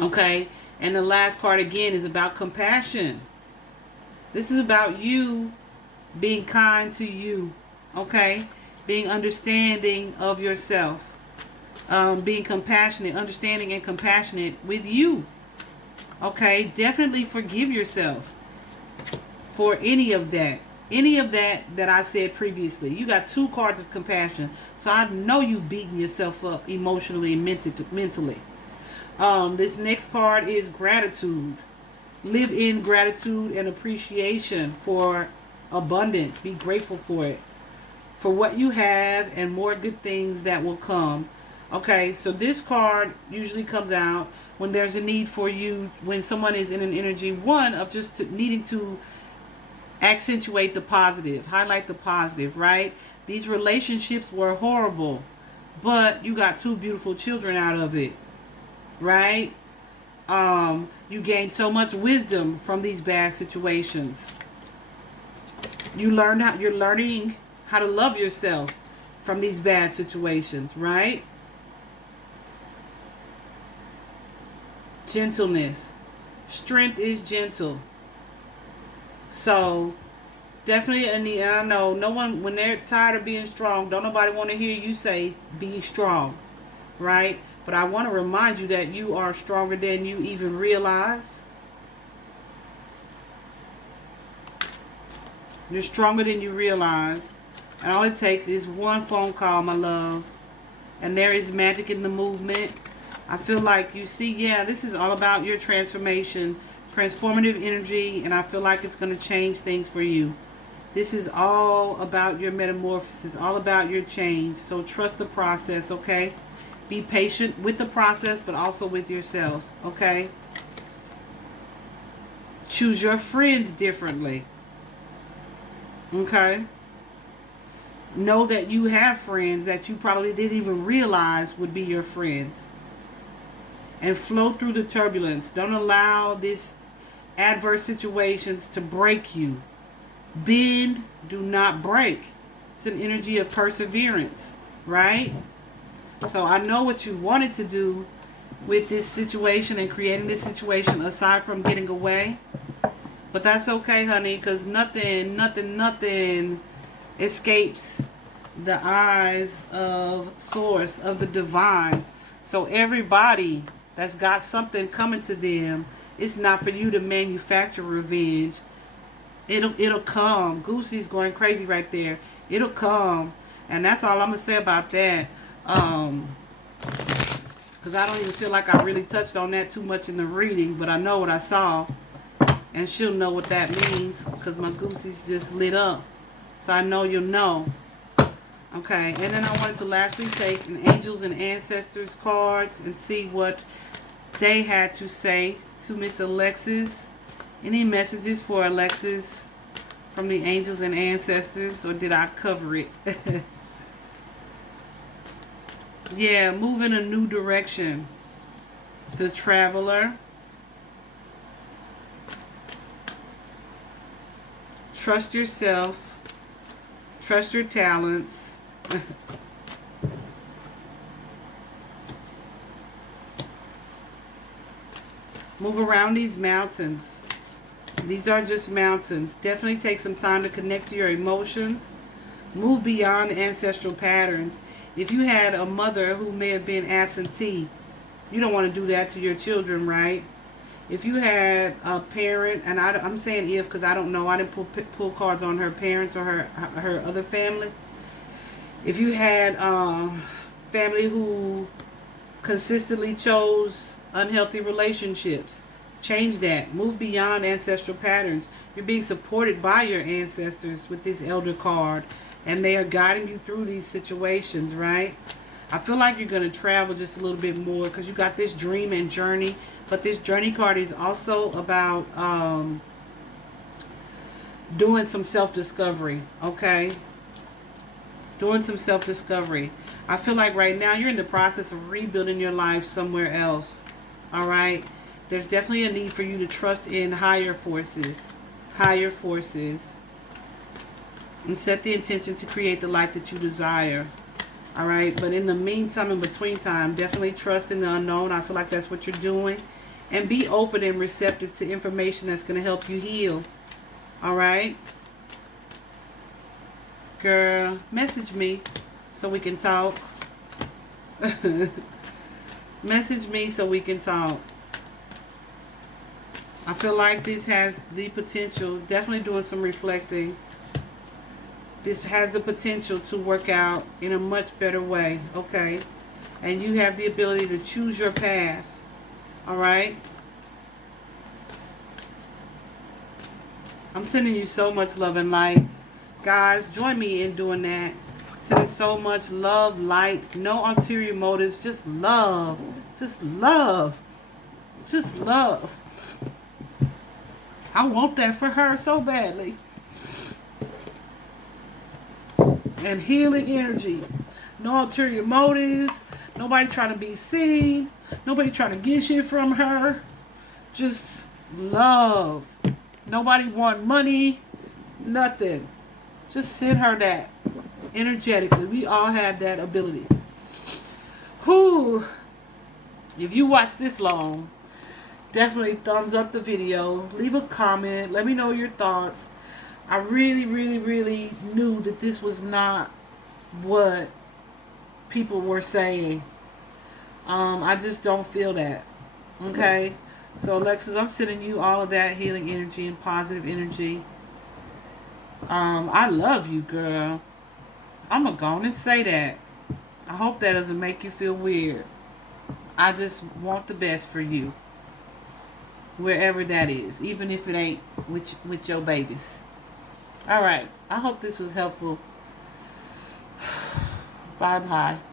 Okay? And the last card again is about compassion. This is about you being kind to you. Okay? Being understanding of yourself. Being compassionate, understanding and compassionate with you. Okay? Definitely forgive yourself for any of that. Any of that I said previously. You got 2 cards of compassion. So I know you beating yourself up emotionally and mentally. This next card is gratitude. Live in gratitude and appreciation for abundance. Be grateful for it. For what you have and more good things that will come. Okay, so this card usually comes out when there's a need for you, when someone is in an energy, one, of just needing to accentuate the positive, highlight the positive, right? These relationships were horrible, but you got 2 beautiful children out of it, right? You gained so much wisdom from these bad situations. You're learning how to love yourself from these bad situations, right? Gentleness. Strength is gentle. So definitely, and I know no one, when they're tired of being strong, don't nobody want to hear you say be strong, right? But I want to remind you that you are stronger than you even realize. You're stronger than you realize. And all it takes is one phone call, my love. And there is magic in the movement. I feel like you see, yeah, this is all about your transformation, transformative energy, and I feel like it's going to change things for you. This is all about your metamorphosis, all about your change. So trust the process, okay? Be patient with the process, but also with yourself, okay? Choose your friends differently, okay? Know that you have friends that you probably didn't even realize would be your friends. And flow through the turbulence. Don't allow these adverse situations to break you. Bend, do not break. It's an energy of perseverance, right? So I know what you wanted to do with this situation and creating this situation aside from getting away. But that's okay, honey, because nothing escapes the eyes of Source, of the divine. So everybody that's got something coming to them, it's not for you to manufacture revenge. It'll come. Goosey's going crazy right there. It'll come. And that's all I'm going to say about that. Because I don't even feel like I really touched on that too much in the reading. But I know what I saw. And she'll know what that means. Because my Goosey's just lit up. So I know you'll know. Okay. And then I wanted to lastly take an Angels and Ancestors cards. And see what they had to say to Miss Alexis. Any messages for Alexis from the Angels and Ancestors, or did I cover it? Yeah, move in a new direction. The Traveler. Trust yourself. Trust your talents. Move around these mountains. These are just mountains. Definitely take some time to connect to your emotions. Move beyond ancestral patterns. If you had a mother who may have been absentee, you don't want to do that to your children, right? If you had a parent, and I'm saying if because I don't know, I didn't pull cards on her parents or her other family. If you had family who consistently chose unhealthy relationships, change that. Move beyond ancestral patterns. You're being supported by your ancestors with this Elder card, and they are guiding you through these situations, right? I feel like you're going to travel just a little bit more because you got this dream and journey. But this journey card is also about doing some self-discovery, okay? Doing some self-discovery. I feel like right now you're in the process of rebuilding your life somewhere else, all right? There's definitely a need for you to trust in higher forces, and set the intention to create the life that you desire. All right, but in the meantime, in between time, definitely trust in the unknown. I feel like that's what you're doing. And be open and receptive to information that's going to help you heal. All right. Girl, message me so we can talk. Message me so we can talk. I feel like this has the potential, definitely doing some reflecting. This has the potential to work out in a much better way, okay? And you have the ability to choose your path, all right? I'm sending you so much love and light. Guys, join me in doing that. Sending so much love, light, no ulterior motives, just love. Just love. Just love. I want that for her so badly. And healing energy. No ulterior motives. Nobody trying to be seen. Nobody trying to get shit from her. Just love. Nobody want money. Nothing. Just send her that. Energetically. We all have that ability. Whew. If you watch this long, definitely thumbs up the video. Leave a comment. Let me know your thoughts. I really, really, really knew that this was not what people were saying. I just don't feel that. Okay? So, Alexis, I'm sending you all of that healing energy and positive energy. I love you, girl. I'm going to go on and say that. I hope that doesn't make you feel weird. I just want the best for you. Wherever that is. Even if it ain't with your babies. Alright. I hope this was helpful. Bye-bye.